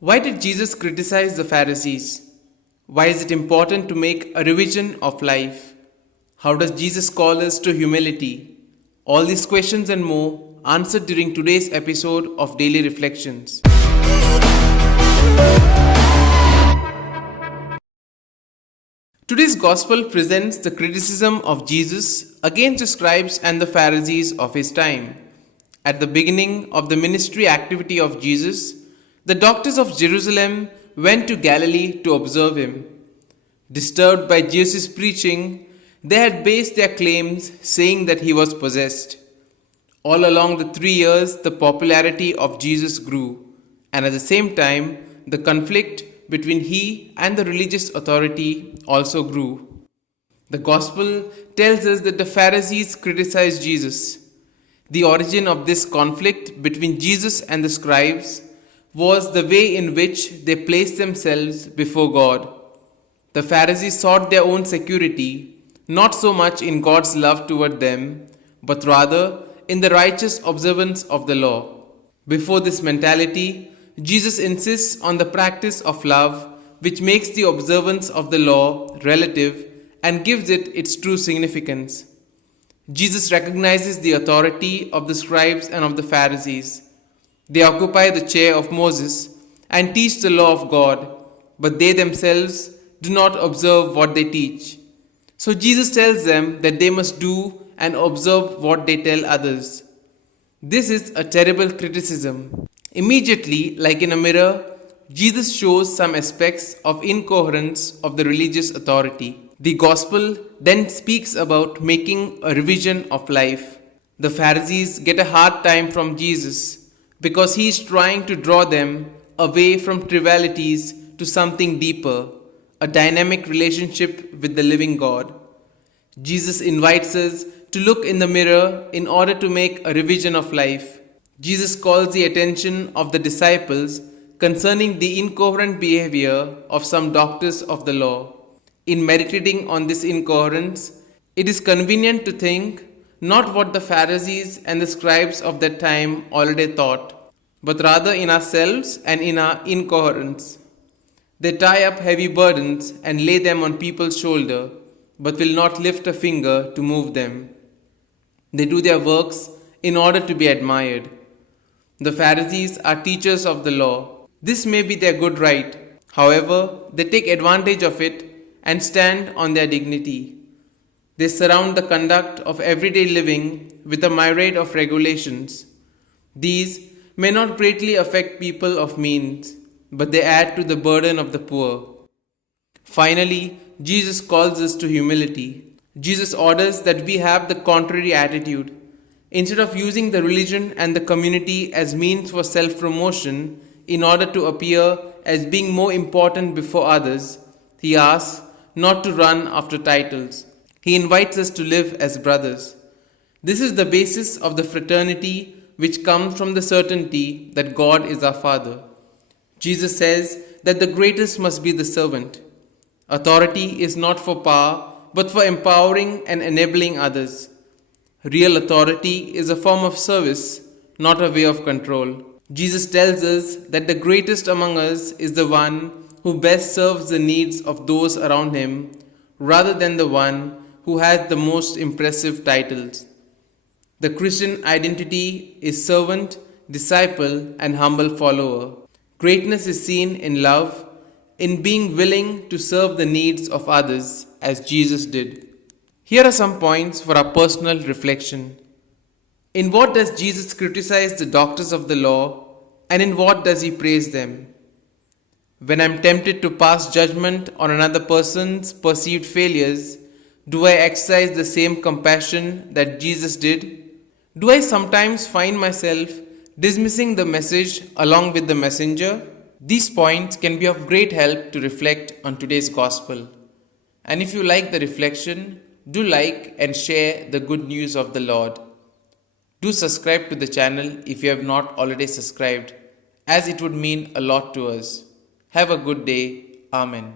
Why did Jesus criticize the Pharisees? Why is it important to make a revision of life? How does Jesus call us to humility? All these questions and more answered during today's episode of Daily Reflections. Today's Gospel presents the criticism of Jesus against the scribes and the Pharisees of his time. At the beginning of the ministry activity of Jesus, the doctors of Jerusalem went to Galilee to observe him. Disturbed by Jesus' preaching, they had based their claims saying that he was possessed. All along the 3 years, the popularity of Jesus grew, and at the same time, the conflict between he and the religious authority also grew. The Gospel tells us that the Pharisees criticized Jesus. The origin of this conflict between Jesus and the scribes was the way in which they placed themselves before God. The Pharisees sought their own security, not so much in God's love toward them, but rather in the righteous observance of the law. Before this mentality, Jesus insists on the practice of love, which makes the observance of the law relative and gives it its true significance. Jesus recognizes the authority of the scribes and of the Pharisees. They occupy the chair of Moses and teach the law of God, but they themselves do not observe what they teach. So Jesus tells them that they must do and observe what they tell others. This is a terrible criticism. Immediately, like in a mirror, Jesus shows some aspects of incoherence of the religious authority. The Gospel then speaks about making a revision of life. The Pharisees get a hard time from Jesus because he is trying to draw them away from trivialities to something deeper, a dynamic relationship with the living God. Jesus invites us to look in the mirror in order to make a revision of life. Jesus calls the attention of the disciples concerning the incoherent behavior of some doctors of the law. In meditating on this incoherence, it is convenient to think not what the Pharisees and the scribes of that time already thought, but rather in ourselves and in our incoherence. They tie up heavy burdens and lay them on people's shoulder, but will not lift a finger to move them. They do their works in order to be admired. The Pharisees are teachers of the law. This may be their good right. However, they take advantage of it and stand on their dignity. They surround the conduct of everyday living with a myriad of regulations. These may not greatly affect people of means, but they add to the burden of the poor. Finally, Jesus calls us to humility. Jesus orders that we have the contrary attitude. Instead of using the religion and the community as means for self-promotion in order to appear as being more important before others, he asks not to run after titles. He invites us to live as brothers. This is the basis of the fraternity which comes from the certainty that God is our Father. Jesus says that the greatest must be the servant. Authority is not for power, but for empowering and enabling others. Real authority is a form of service, not a way of control. Jesus tells us that the greatest among us is the one who best serves the needs of those around him, rather than the one who has the most impressive titles. The Christian identity is servant, disciple, and humble follower. Greatness is seen in love, in being willing to serve the needs of others as Jesus did. Here are some points for our personal reflection. In what does Jesus criticize the doctors of the law, and in what does he praise them? When I'm tempted to pass judgment on another person's perceived failures, do I exercise the same compassion that Jesus did? Do I sometimes find myself dismissing the message along with the messenger? These points can be of great help to reflect on today's gospel. And if you like the reflection, do like and share the good news of the Lord. Do subscribe to the channel if you have not already subscribed, as it would mean a lot to us. Have a good day. Amen.